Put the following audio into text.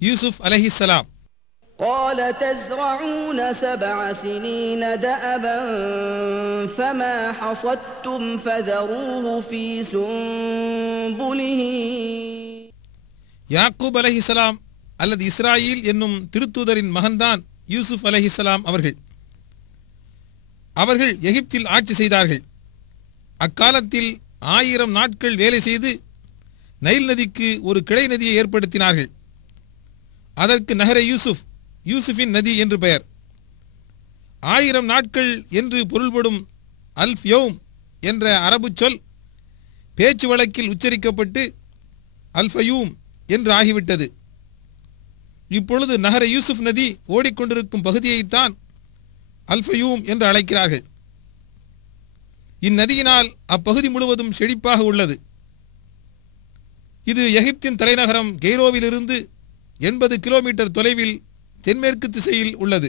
யூசுப் அலைஹிஸ்ஸலாம். قال تزرعون 7 سنين دأبا فما حصدتم فذروه في سنبله. யாக்கூப் அலைஹிஸ்ஸலாம் அல்லது இஸ்ராயில் என்னும் திருத்தூதரின் மகன்தான் யூசுப் அலைஹிஸ்ஸலாம் அவர்கள். அவர்கள் எகிப்தில் ஆட்சி செய்தார்கள். அக்காலத்தில் 1000 நாட்கள் வேலை செய்து நைல் நதிக்கு ஒரு கிளை நதியை ஏற்படுத்தினார்கள். அதற்கு நஹரே யூசுப், யூசுஃபின் நதி என்று பெயர். 1000 நாட்கள் என்று பொருள்படும் அல்ஃப் யௌம் என்ற அரபு சொல் பேச்சு வழக்கில் உச்சரிக்கப்பட்டு அல்ஃபயூம் என்று ஆகிவிட்டது. இப்பொழுது நஹர யூசுப் நதி ஓடிக்கொண்டிருக்கும் பகுதியைத்தான் அல்ஃபயூம் என்று அழைக்கிறார்கள். இந்நதியினால் அப்பகுதி முழுவதும் செழிப்பாக உள்ளது. இது எகிப்தின் தலைநகரம் கெய்ரோவிலிருந்து 80 கிலோமீட்டர் தொலைவில் தென்மேற்கு திசையில் உள்ளது.